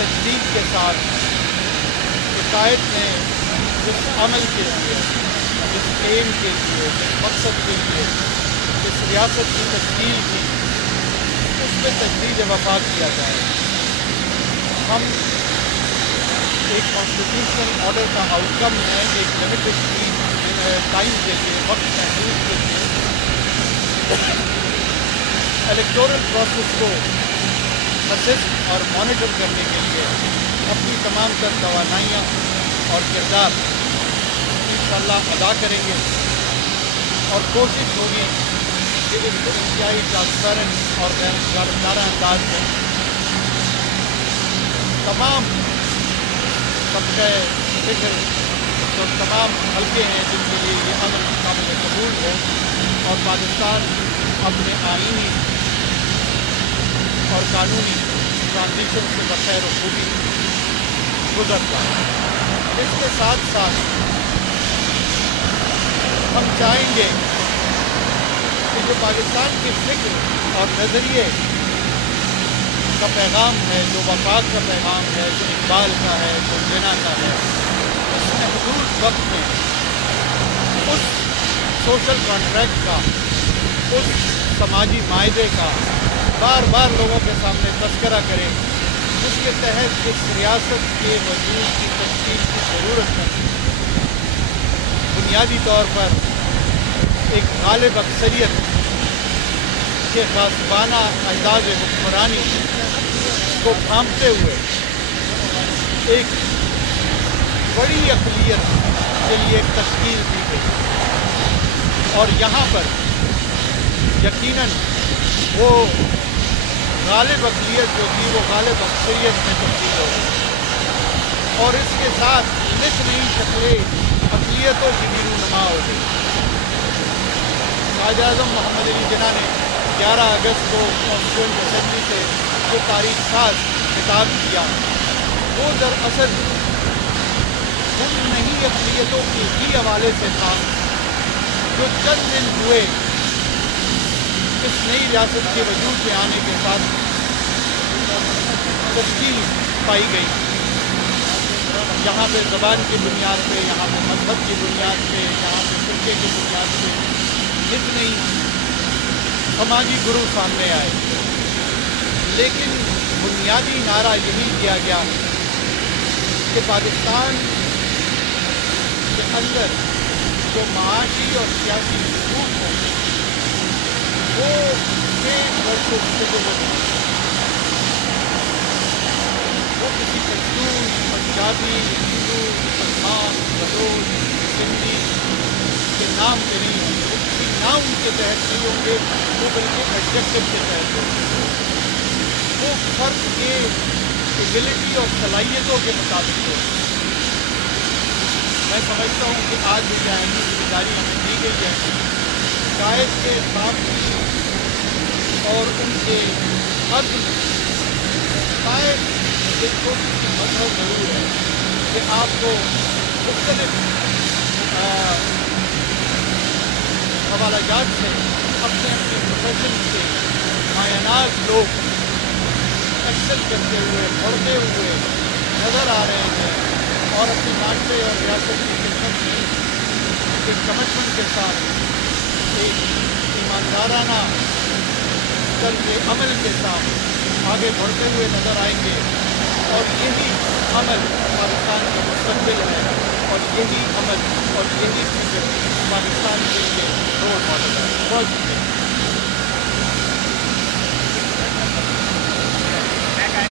تجدید کے ساتھ قائد نے جس عمل کے لیے، جس ایم کے لیے، جس مقصد کے لیے جس ریاست کی تشکیل کی، اس میں تجدید وفا کیا جائے۔ ہم ایک کانسٹیٹیوشنل آرڈر کا آؤٹ کم ہے، ایک لمیٹڈ ٹائم کے لیے، وقت محدود کے لیے الیکٹورل پروسیس کو اسسٹ اور مانیٹر کرنے کے لیے اپنی تمام تر توانائیاں اور کردار انشاءاللہ ادا کریں گے، اور کوشش ہوگی کہ اس کو انتہائی ٹرانسپیرنٹ اور غیر جانبدارانہ انداز میں تمام طبقہ فکر جو تمام حلقے ہیں جن کے لیے یہ عمل قابل قبول ہو، اور پاکستان اپنے آئینی اور قانونی ٹرانزیشن سے بخیر و خوبی گزر پائے۔ اس کے ساتھ ساتھ ہم چاہیں گے کہ جو پاکستان کی فکر اور نظریے کا پیغام ہے، جو وفاق کا پیغام ہے، جو اقبال کا ہے، جو جنا کا ہے، اس محدود وقت میں اس سوشل کانٹریکٹ کا، اس سماجی معاہدے کا بار بار لوگوں کے سامنے تذکرہ کرے جس کے تحت اس ریاست کے وجود کی تشکیل کی ضرورت ہے۔ بنیادی طور پر ایک غالب اکثریت کے غاصبانہ انداز حکمرانی کو تھامتے ہوئے ایک بڑی اقلیت کے لیے ایک تشکیل دی گئی، اور یہاں پر یقیناً وہ غالب اقلیت جو تھی وہ غالب اکثریت میں تبدیل ہو گئی، اور اس کے ساتھ نت نئی شکلیں اقلیتوں کی بھی رونما ہو گئی۔ قائد اعظم محمد علی جناح نے 11 اگست کو کانسٹیٹیوئنٹ اسمبلی سے جو تاریخ ساز خطاب کیا، وہ دراصل ان نئی اقلیتوں کے ہی حوالے سے تھا جو چند دن ہوئے اس نئی ریاست کے وجود میں آنے کے ساتھ تشکیل پائی گئی۔ یہاں پہ زبان کی بنیاد پہ، یہاں پہ مذہب کی بنیاد پہ، یہاں پہ فرقے کی بنیاد پہ جتنے سماجی گروہ سامنے آئے، لیکن بنیادی نعرہ یہی کیا گیا کہ پاکستان کے اندر جو معاشی اور سیاسی حقوق ہیں وہ وہ کسی پشتون، پنجابی، ہندو، مسلمان، بلوچ، سندھی کے نام پہ نہیں ہوں گے، وہ کسی نام کے تحت نہیں ہوں گے، وہ بلکہ ایڈجیکٹو کے تحت ہوں گے، وہ فرد کے ایبلٹی اور صلاحیتوں کے مطابق ہوگی۔ میں سمجھتا ہوں کہ آج جو آئینی ذمہ داری ہمیں دی گئی ہے، قائد کے سامنے اور ان کے عزم شاید ایک چھوٹی سی مذہب ضرور ہے کہ آپ کو مختلف حوالہ جات سے اپنے پروفیشن سے مایاناز لوگ ایکسل کرتے ہوئے، بڑھتے ہوئے نظر آ رہے ہیں، اور اپنے معاشرے اور ریاست کی خدمت میں ایک کمٹمنٹ کے ساتھ، ایک ایماندارانہ طرز عمل کے ساتھ آگے بڑھتے ہوئے نظر آئیں گے، اور یہی عمل پاکستان کا مستقبل ہے، اور یہی عمل اور یہی فکر پاکستان کے لیے رول ماڈل ہے۔ بہت